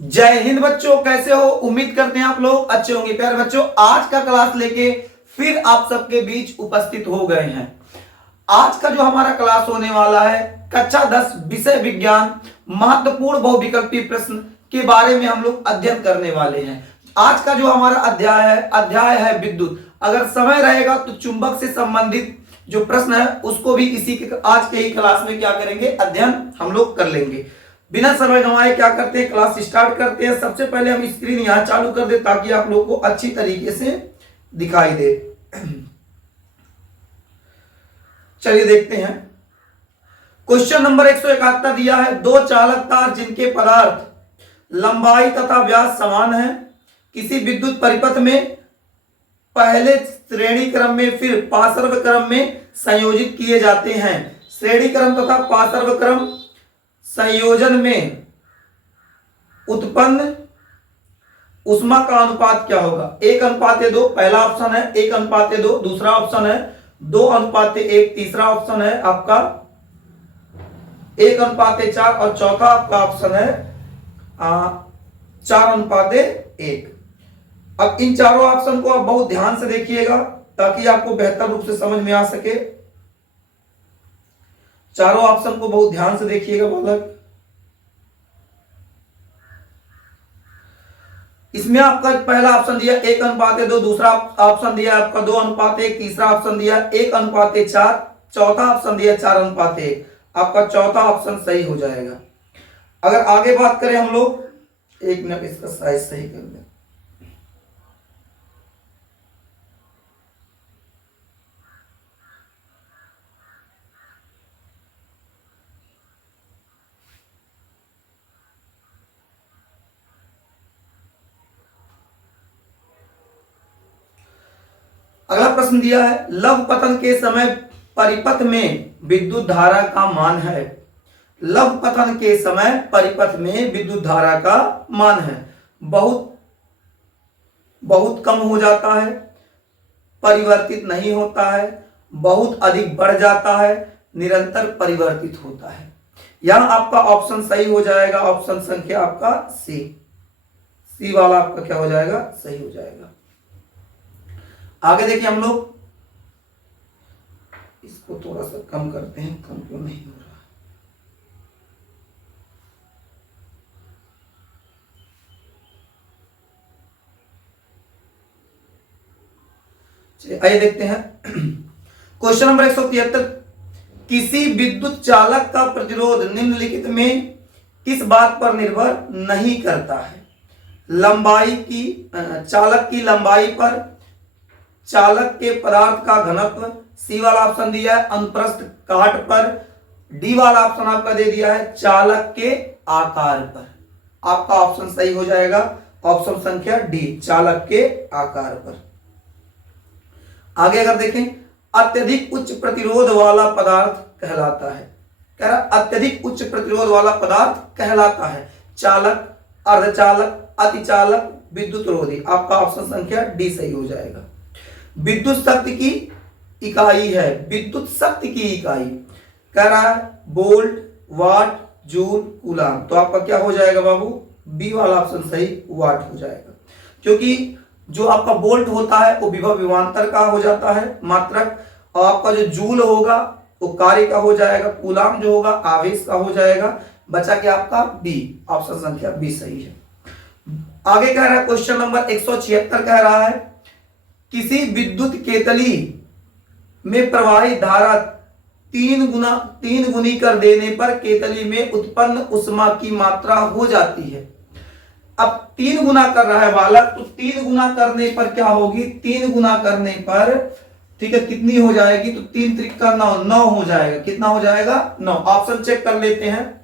जय हिंद बच्चों, कैसे हो? उम्मीद करते हैं आप लोग अच्छे होंगे। प्यारे बच्चों, आज का क्लास लेके फिर आप सबके बीच उपस्थित हो गए हैं। आज का जो हमारा क्लास होने वाला है कक्षा 10 विषय विज्ञान महत्वपूर्ण बहुविकल्पी प्रश्न के बारे में हम लोग अध्ययन करने वाले हैं। आज का जो हमारा अध्याय है विद्युत। अगर समय रहेगा तो चुंबक से संबंधित जो प्रश्न है उसको भी इसी के आज के ही क्लास में क्या करेंगे, अध्ययन हम लोग कर लेंगे। बिना समय गंवाए क्या करते हैं, क्लास स्टार्ट करते हैं। सबसे पहले हम स्क्रीन यहां चालू कर दे ताकि आप लोगों को अच्छी तरीके से दिखाई दे। चलिए देखते हैं। क्वेश्चन नंबर 171 दिया है, दो चालक तार जिनके पदार्थ लंबाई तथा व्यास समान है किसी विद्युत परिपथ में पहले श्रेणी क्रम में फिर पार्श्व क्रम में संयोजित किए जाते हैं। श्रेणी क्रम तथा पार्श्व क्रम संयोजन में उत्पन्न उष्मा का अनुपात क्या होगा? 1:2 पहला ऑप्शन है, 1:2 दूसरा ऑप्शन है, 2:1 तीसरा ऑप्शन है आपका, 1:4 और चौथा आपका ऑप्शन है 4:1। अब इन चारों ऑप्शन को आप बहुत ध्यान से देखिएगा ताकि आपको बेहतर रूप से समझ में आ सके। चारों ऑप्शन को बहुत ध्यान से देखिएगा बालक। इसमें आपका पहला ऑप्शन दिया 1:2, दूसरा ऑप्शन दिया आपका 2:1, तीसरा ऑप्शन दिया 1:4, चौथा ऑप्शन दिया 4:1। आपका चौथा ऑप्शन सही हो जाएगा। अगर आगे बात करें हम लोग, एक मिनट इसका साइज सही कर दें। अगला प्रश्न दिया है, लव पतन के समय परिपथ में विद्युत धारा का मान है। लव पतन के समय परिपथ में विद्युत धारा का मान है। बहुत कम हो जाता है, परिवर्तित नहीं होता है, बहुत अधिक बढ़ जाता है, निरंतर परिवर्तित होता है। यहां आपका ऑप्शन सही हो जाएगा, ऑप्शन संख्या आपका सी वाला आपका क्या हो जाएगा, सही हो जाएगा। आगे देखिए हम लोग, इसको थोड़ा सा कम करते हैं, कम क्यों नहीं हो रहा। चलिए आइए देखते हैं। क्वेश्चन नंबर 173, किसी विद्युत चालक का प्रतिरोध निम्नलिखित में किस बात पर निर्भर नहीं करता है? लंबाई की, चालक की लंबाई पर, चालक के पदार्थ का घनत्व, सी वाला ऑप्शन दिया है अनुप्रस्थ काट पर, डी वाला ऑप्शन आपका दे दिया है चालक के आकार पर। आपका ऑप्शन सही हो जाएगा, ऑप्शन संख्या डी, चालक के आकार पर। आगे अगर देखें, अत्यधिक उच्च प्रतिरोध वाला पदार्थ कहलाता है। कह रहा अत्यधिक उच्च प्रतिरोध वाला पदार्थ कहलाता है चालक, अर्धचालक, अतिचालक, विद्युत रोधी। आपका ऑप्शन संख्या डी सही हो जाएगा। विद्युत शक्ति की इकाई है, विद्युत शक्ति की इकाई कह रहा है वोल्ट, वाट, जूल, कूलाम। तो आपका क्या हो जाएगा बाबू, बी वाला ऑप्शन सही, वाट हो जाएगा। क्योंकि जो आपका वोल्ट होता है वो विभव विभवांतर का हो जाता है, मात्रक, और आपका जो जूल होगा वो कार्य का हो जाएगा, कूलाम जो होगा आवेश का हो जाएगा। बचा के आपका बी, ऑप्शन संख्या बी सही है। आगे कह रहा है क्वेश्चन नंबर 176 कह रहा है, किसी विद्युत केतली में प्रवाहित धारा 3 गुनी कर देने पर केतली में उत्पन्न उष्मा की मात्रा हो जाती है। अब 3 गुना कर रहा है बालक, तो 3 गुना करने पर क्या होगी, 3 गुना करने पर ठीक है कितनी हो जाएगी, तो 3 त्रिका 9 हो जाएगा। कितना हो जाएगा, 9। ऑप्शन चेक कर लेते हैं।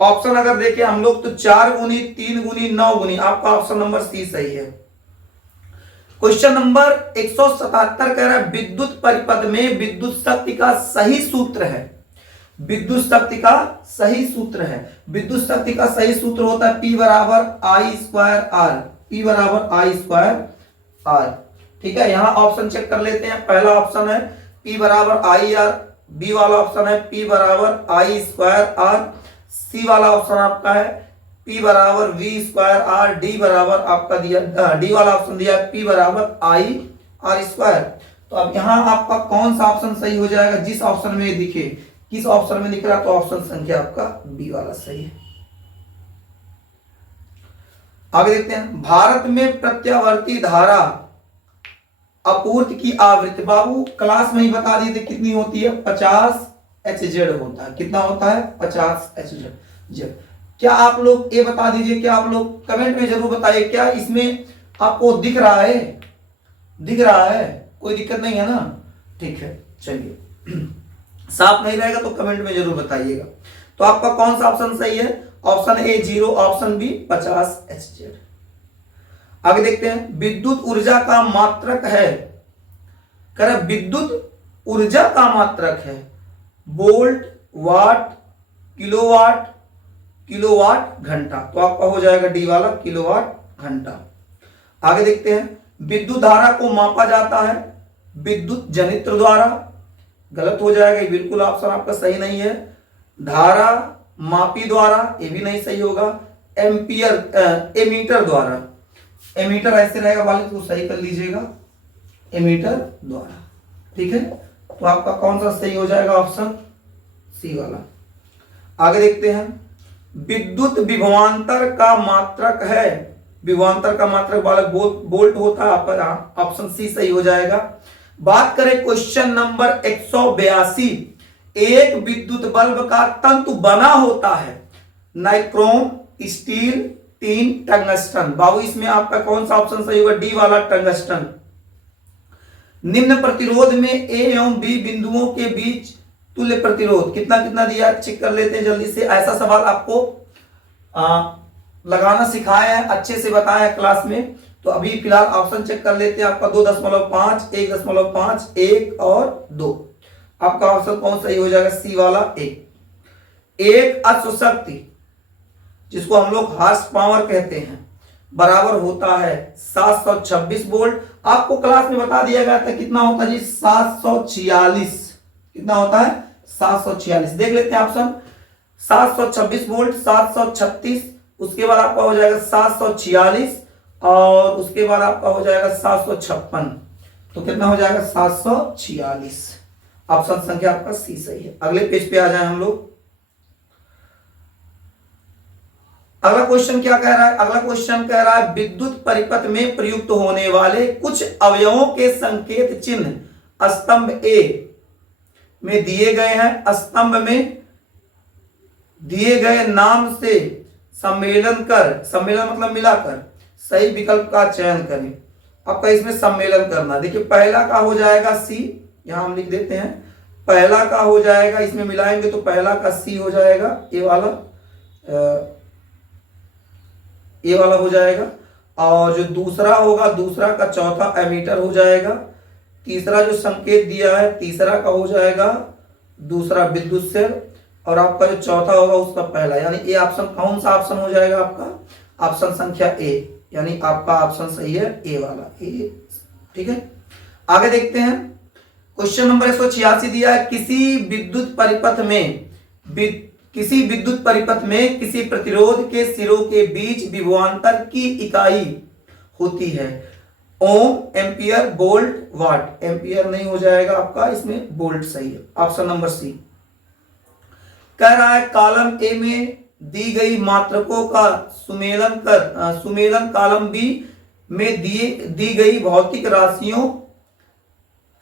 ऑप्शन अगर देखें हम लोग तो 4 गुनी, 3 गुनी, 9 गुनी। आपका ऑप्शन नंबर सी सही है। क्वेश्चन नंबर 177 कह रहा है, विद्युत परिपथ में विद्युत शक्ति का सही सूत्र है। विद्युत शक्ति का सही सूत्र है, विद्युत शक्ति का सही सूत्र होता है P बराबर I²R, P बराबर I²R। ठीक है, यहां ऑप्शन चेक कर लेते हैं। पहला ऑप्शन है P बराबर IR, बी वाला ऑप्शन है P बराबर I²R, सी वाला ऑप्शन आपका है P बराबर V स्क्वायर R, D बराबर आपका दिया, D वाला ऑप्शन दिया P बराबर I R स्क्वायर। तो अब यहाँ आपका कौन सा ऑप्शन सही हो जाएगा? जिस ऑप्शन में दिखे, किस ऑप्शन में दिख रहा, तो ऑप्शन संख्या आपका बी वाला सही है। आगे देखते हैं, भारत में प्रत्यावर्ती धारा आपूर्ति की आवृत्ति, बाबू क्लास में ही बता दिए थे कितनी होती है, 50 HZ होता है। कितना होता है? 50 HZ। क्या आप लोग ये बता दीजिए, क्या आप लोग कमेंट में जरूर बताइए, क्या इसमें आपको दिख रहा है? दिख रहा है? कोई दिक्कत नहीं है ना? ठीक है, चलिए। साफ नहीं रहेगा तो कमेंट में जरूर बताइएगा। तो आपका कौन सा ऑप्शन सही है? Option A 0, option B 50 HZ। आगे देखते हैं, विद्युत ऊर्जा का मात्रक है, कह रहे विद्युत ऊर्जा का मात्रक है वोल्ट, वाट, किलोवाट, किलोवाट घंटा। तो आपका हो जाएगा डी वाला, किलोवाट घंटा। आगे देखते हैं, विद्युत धारा को मापा जाता है विद्युत जनित्र द्वारा, गलत हो जाएगा, ये बिल्कुल ऑप्शन आपका सही नहीं है। धारा मापी द्वारा, ये भी नहीं सही होगा। एम्पियर, एमीटर द्वारा, एमीटर ऐसे रहेगा वाले, तो सही कर लीजिएगा, एमीटर द्वारा। ठीक है, तो आपका कौन सा सही हो जाएगा? ऑप्शन सी वाला। आगे देखते हैं, विद्युत विभवांतर का मात्रक है, विभवांतर का मात्रक वाला वोल्ट होता है, आपका ऑप्शन सी सही हो जाएगा। बात करें क्वेश्चन नंबर 182, एक विद्युत बल्ब का तंतु बना होता है नाइक्रोम, स्टील, टीन, टंगस्टन। बाबू इसमें आपका कौन सा ऑप्शन सही होगा? डी वाला, टंगस्टन। निम्न प्रतिरोध में ए एवं बी बिंदुओं के बीच तुल्य प्रतिरोध कितना कितना दिया, चेक कर लेते हैं जल्दी से। ऐसा सवाल आपको लगाना सिखाया है, अच्छे से बताया है क्लास में। तो अभी फिलहाल ऑप्शन चेक कर लेते हैं, आपका 2.5, 1.5, 1 और 2। आपका ऑप्शन कौन सही हो जाएगा? सी वाला, 1। एक अश्व शक्ति, जिसको हम लोग हार्स पावर कहते हैं, बराबर होता है 726 वोल्ट। आपको क्लास में बता दिया गया था कितना होता है जी? 746। कितना होता है? 746। देख लेते हैं ऑप्शन, 726 वोल्ट, 736, उसके बाद आपका हो जाएगा 746 और उसके बाद आपका हो जाएगा 756। तो कितना हो जाएगा? 746। ऑप्शन संख्या आपका सी सही है। अगले पेज पे आ जाए हम लोग। अगला क्वेश्चन क्या कह रहा है? अगला क्वेश्चन कह रहा है, विद्युत परिपथ में प्रयुक्त होने वाले कुछ अवयवों के संकेत चिन्ह स्तंभ ए में दिए गए हैं। स्तंभ में दिए गए नाम से सम्मेलन कर, सम्मेलन मतलब मिलाकर, सही विकल्प का चयन करें। आपका इसमें सम्मेलन करना, देखिए पहला का हो जाएगा सी, यहां हम लिख देते हैं, पहला का हो जाएगा, इसमें मिलाएंगे तो पहला का सी हो जाएगा, ए वाला हो जाएगा। और जो दूसरा होगा, दूसरा का चौथा एमीटर हो जाएगा। तीसरा जो संकेत दिया है, तीसरा का हो जाएगा दूसरा विद्युत सेल, और आपका जो चौथा होगा उसका पहला, यानी ए ऑप्शन कौन सा ऑप्शन हो जाएगा आपका? ऑप्शन संख्या ए, यानी आपका ऑप्शन सही है ए वाला, ए। ठीक है, आगे देखते हैं, क्वेश्चन नंबर 186 दिया है, किसी विद्युत परिपथ में किसी प्रतिरोध के सिरों के बीच विभवांतर की इकाई होती है ओम, एम्पियर, वोल्ट, वाट। एम्पियर नहीं हो जाएगा आपका, इसमें वोल्ट सही है, ऑप्शन नंबर सी। कह रहा है, कॉलम ए में दी गई मात्रकों का सुमेलन कॉलम बी में दी गई भौतिक राशियों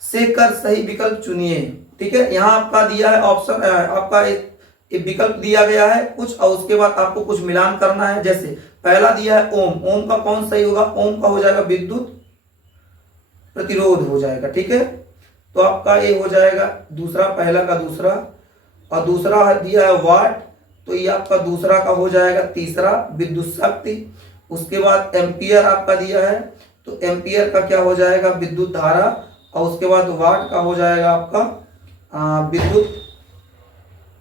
से कर सही विकल्प चुनिए। ठीक है, यहां आपका दिया है ऑप्शन, आपका एक विकल्प दिया गया है कुछ, और उसके बाद आपको कुछ मिलान करना है। जैसे पहला दिया है ओम, ओम का कौन सही होगा? ओम का हो जाएगा विद्युत प्रतिरोध हो जाएगा। ठीक है, तो आपका ये हो जाएगा दूसरा, पहला का दूसरा, और दूसरा दिया है वाट, तो ये आपका दूसरा का हो जाएगा तीसरा विद्युत शक्ति। उसके बाद एम्पियर आपका दिया है, तो एम्पियर का क्या हो जाएगा? विद्युत धारा, और उसके बाद वाट का हो जाएगा आपका विद्युत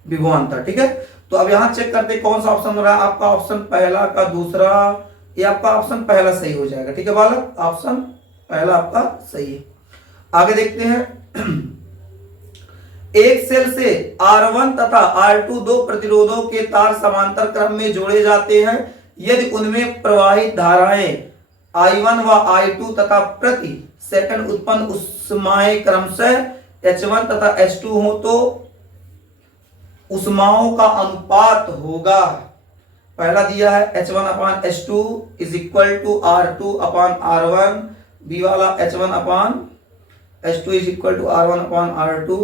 विभवांतर। ठीक है, तो अब यहां चेक करते हैं कौन सा ऑप्शन हो रहा है। आपका ऑप्शन पहला का दूसरा, ये आपका ऑप्शन पहला सही हो जाएगा। ठीक है बालक, ऑप्शन पहला आपका सही है। आगे देखते हैं, एक सेल से R1 तथा R2 दो प्रतिरोधों के तार समांतर क्रम में जोड़े जाते हैं। यदि उनमें प्रवाहित धाराएं I1 व I2 तथा प्रति सेकंड उत्पन्न उष्माएं क्रमशः H1 तथा H2 हो तो उष्माओं का अनुपात होगा। पहला दिया है H1 upon H2 is equal to R2 upon R1, B वाला H1 upon H2 is equal to R1 upon R2,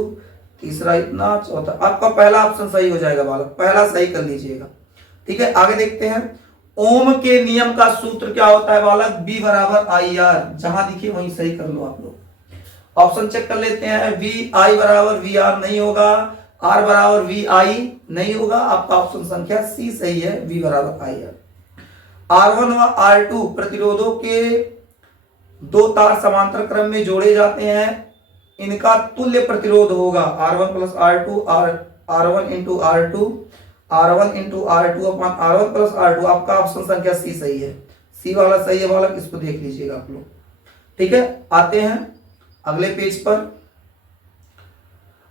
तीसरा इतना, चौथा। आपका पहला ऑप्शन सही हो जाएगा बालक, पहला सही कर लीजिएगा। ठीक है, आगे देखते हैं। ओम के नियम का सूत्र क्या होता है बालक? B बराबर आई आर, जहां दिखे वहीं सही कर लो आप लोग। ऑप्शन चेक कर लेते हैं। वी आई बराबर वी आर नहीं होगा, आर बराबर वी आई नहीं होगा, आपका ऑप्शन संख्या सी सही है, वी बराबर आई आर। R1 व R2 प्रतिरोधों के दो तार समांतर क्रम में जोड़े जाते हैं, इनका तुल्य प्रतिरोध होगा R1 plus R2, R1 into R2, R1 into R2 upon R1 plus R2। आपका ऑप्शन संख्या सी सही है, सी वाला सही है बालक, इसको देख लीजिएगा आप लोग। ठीक है, आते हैं अगले पेज पर।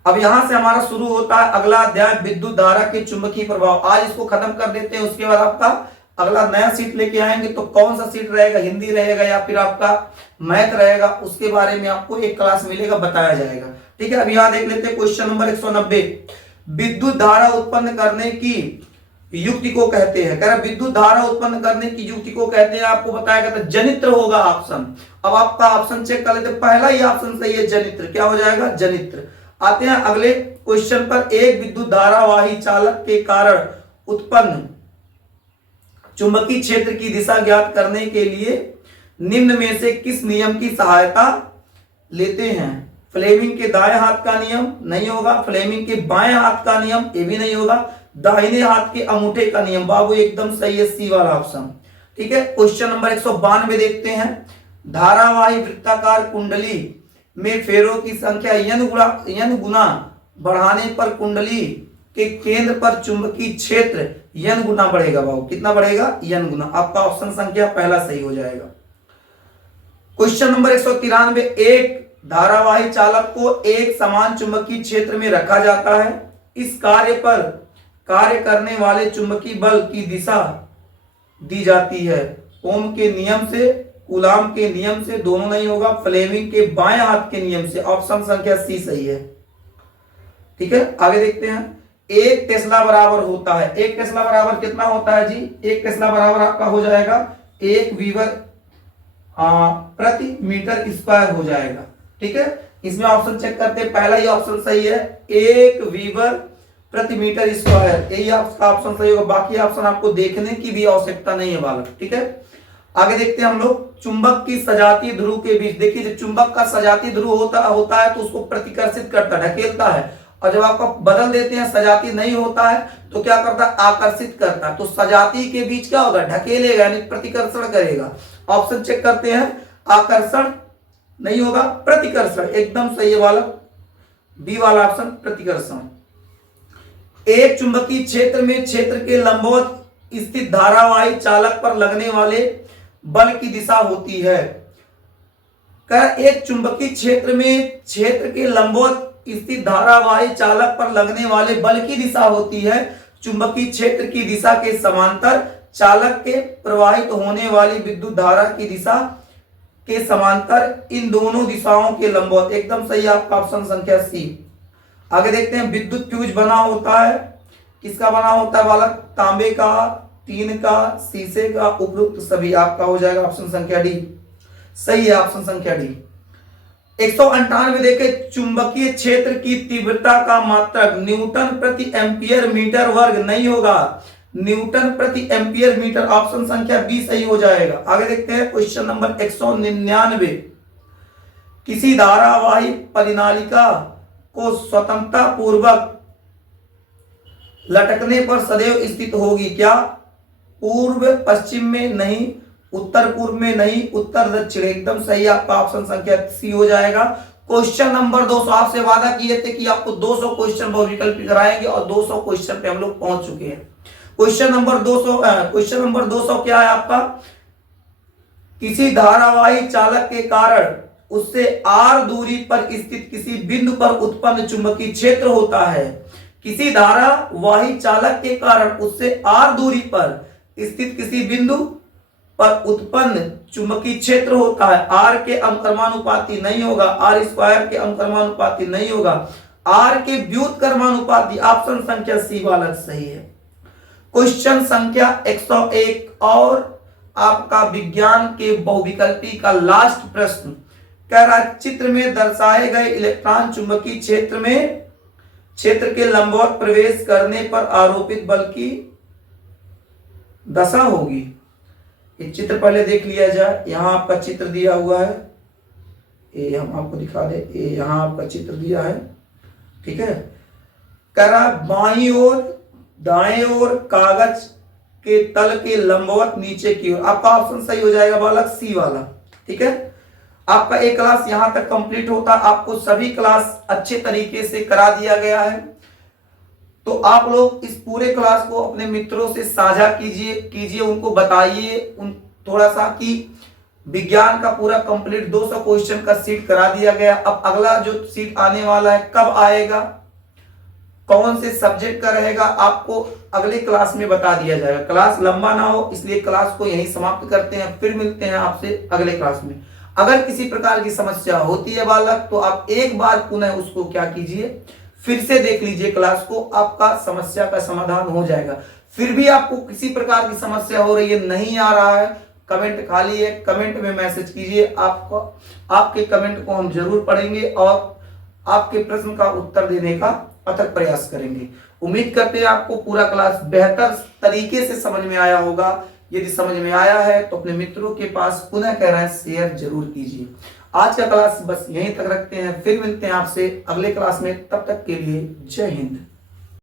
अब यहां से हमारा शुरू होता है अगला अध्याय, विद्युत धारा के चुंबकीय प्रभाव। आज इसको खत्म कर देते हैं, उसके बाद आपका अगला नया सीट लेके आएंगे। तो कौन सा सीट रहेगा, हिंदी रहेगा या फिर आपका मैथ रहेगा, उसके बारे में आपको एक क्लास मिलेगा, बताया जाएगा। ठीक है, अब यहां देख लेते हैं क्वेश्चन नंबर 190। विद्युत धारा उत्पन्न करने की युक्ति को कहते हैं। कह रहा विद्युत धारा उत्पन्न करने की युक्ति को कहते हैं, आपको बताया गया था जनित्र होगा ऑप्शन। अब आपका ऑप्शन चेक कर लेते हैं, पहला ही ऑप्शन सही है, जनित्र। क्या हो जाएगा? जनित्र। आते हैं अगले क्वेश्चन पर। एक विद्युत धारावाही चालक के कारण उत्पन्न चुंबकीय क्षेत्र की दिशा ज्ञात करने के लिए निम्न में से किस नियम की सहायता लेते हैं? फ्लेमिंग के दाएं हाथ का नियम नहीं होगा, फ्लेमिंग के बाएं हाथ का नियम ये भी नहीं होगा, दाहिने हाथ के अंगूठे का नियम। बाबू एकदम सही है, सी वाला ऑप्शन। ठीक है, क्वेश्चन नंबर 192 देखते हैं। धारावाही वृत्ताकार कुंडली में फेरों की संख्या n गुना बढ़ाने पर कुंडली के केंद्र पर चुंबकीय क्षेत्र n गुना बढ़ेगा। बाबू कितना बढ़ेगा? n गुना। आपका ऑप्शन संख्या पहला सही हो जाएगा। Question number 193। एक धारावाही चालक को एक समान चुंबकीय क्षेत्र में रखा जाता है, इस कार्य पर कार्य करने वाले चुंबकीय बल की दिशा दी जाती है ओम के नियम से, कूलाम के नियम से, दोनों नहीं होगा, फ्लेमिंग के बाएं हाथ के नियम से। ऑप्शन संख्या सी सही है। ठीक है, आगे देखते हैं। एक टेस्ला बराबर होता है, एक टेस्ला बराबर कितना होता है जी? एक टेस्ला बराबर आपका हो जाएगा 1 वीवर प्रति मीटर स्क्वायर हो जाएगा। ठीक है, इसमें ऑप्शन चेक करते हैं, पहला ही ऑप्शन सही है, 1 वीवर प्रति मीटर स्क्वायर, यही आपका ऑप्शन सही होगा। बाकी ऑप्शन आपको देखने की भी आवश्यकता नहीं है बालक। ठीक है, आगे देखते हैं हम लोग। चुंबक की सजातीय ध्रुव के बीच, देखिए जब चुंबक का सजातीय ध्रुव होता है तो उसको प्रतिकर्षित करता है, ढकेलता है, और जब आपका बदल देते हैं, सजातीय नहीं होता है तो क्या करता है? आकर्षित करता है। तो सजातीय के बीच क्या होगा? ढकेलेगा, यानी प्रतिकर्षण करेगा। ऑप्शन चेक करते हैं, आकर्षण नहीं होगा, प्रतिकर्षण एकदम सही है वाला, बी वाला ऑप्शन, प्रतिकर्षण। एक चुंबकीय क्षेत्र में क्षेत्र के लंबवत स्थित धारावाही चालक पर लगने वाले बल की दिशा होती है। एक चुंबकीय क्षेत्र में क्षेत्र के लंबवत स्थित धारावाही चालक पर लगने वाले बल की दिशा होती है चुंबकीय क्षेत्र की दिशा के समांतर, चालक के प्रवाहित होने वाली विद्युत धारा की दिशा के समांतर, इन दोनों दिशाओं के लंबवत। एकदम सही आपका ऑप्शन संख्या सी। आगे देखते हैं। विद्युत फ्यूज बना होता है, किसका बना होता है बालक? तांबे का, टीन का, शीशे का, उपरोक्त सभी। आपका हो जाएगा ऑप्शन संख्या डी, सही है ऑप्शन संख्या डी। 198 देखे। चुंबकीय क्षेत्र की तीव्रता का मात्रक न्यूटन प्रति एम्पियर मीटर वर्ग नहीं होगा, न्यूटन प्रति एम्पियर मीटर। ऑप्शन संख्या बी सही हो जाएगा। आगे देखते हैं क्वेश्चन नंबर 199। किसी धारावाही परिनालिका को स्वतंत्रता पूर्वक लटकने पर सदैव स्थित होगी, क्या? पूर्व पश्चिम में नहीं, उत्तर पूर्व में नहीं, उत्तर दक्षिण। एकदम सही आपका ऑप्शन संख्या सी हो जाएगा। क्वेश्चन नंबर 200, आपसे वादा किए थे कि आपको 200 क्वेश्चन बहुविकल्पी कराएंगे और 200 क्वेश्चन पे हम लोग पहुंच चुके हैं। क्वेश्चन नंबर 200 क्या है आपका? किसी धारावाही चालक के कारण उससे r दूरी पर स्थित किसी बिंदु पर उत्पन्न चुंबकीय क्षेत्र होता है। किसी धारावाही चालक के कारण उससे r दूरी पर स्थित किसी बिंदु पर उत्पन्न चुंबकीय क्षेत्र होता है, आर के अंकर्मानुपाती नहीं होगा, आर स्क्वायर के अंकर्मानुपाती नहीं होगा, आर के व्युत्क्रमानुपाती। ऑप्शन संख्या सी वाला सही है। क्वेश्चन संख्या 101 और आपका विज्ञान के बहुविकल्पी का लास्ट प्रश्न कह रहा है, चित्र में दर्शाए गए इलेक्ट्रॉन चुंबकीय क्षेत्र के लंबवत प्रवेश करने पर आरोपित बल की दशा होगी। एक चित्र पहले देख लिया जाए। यहां आपका चित्र दिया हुआ है, ये हम आपको दिखा दे, ये यहां आपका चित्र दिया है, ठीक है। कह रहा बाईं ओर दाएं ओर कागज के तल के लंबवत नीचे की ओर। आपका ऑप्शन सही हो जाएगा बालक, सी वाला, ठीक है। आपका एक क्लास यहां तक कंप्लीट होता, आपको सभी क्लास अच्छे तरीके से करा दिया गया है। तो आप लोग इस पूरे क्लास को अपने मित्रों से साझा कीजिए, उनको बताइए थोड़ा सा कि विज्ञान का पूरा कंप्लीट 200 क्वेश्चन का सीट करा दिया गया। अब अगला जो सीट आने वाला है कब आएगा, कौन से सब्जेक्ट का रहेगा, आपको अगले क्लास में बता दिया जाएगा। क्लास लंबा ना हो इसलिए क्लास को यहीं समाप्त करते हैं, फिर मिलते हैं आपसे अगले क्लास में। अगर किसी प्रकार की समस्या होती है बालक तो आप एक बार पुनः उसको क्या कीजिए, फिर से देख लीजिए क्लास को, आपका समस्या का समाधान हो जाएगा। फिर भी आपको किसी प्रकार की समस्या हो रही है, नहीं आ रहा है, कमेंट खाली है, कमेंट में मैसेज कीजिए। आपको आपके कमेंट को हम जरूर पढ़ेंगे और आपके प्रश्न का उत्तर देने का अथक प्रयास करेंगे। उम्मीद करते हैं आपको पूरा क्लास बेहतर तरीके से समझ में आया होगा। यदि समझ में आया है तो अपने मित्रों के पास पुनः कह रहे हैं शेयर जरूर कीजिए। आज का क्लास बस यहीं तक रखते हैं, फिर मिलते हैं आपसे अगले क्लास में। तब तक के लिए जय हिंद।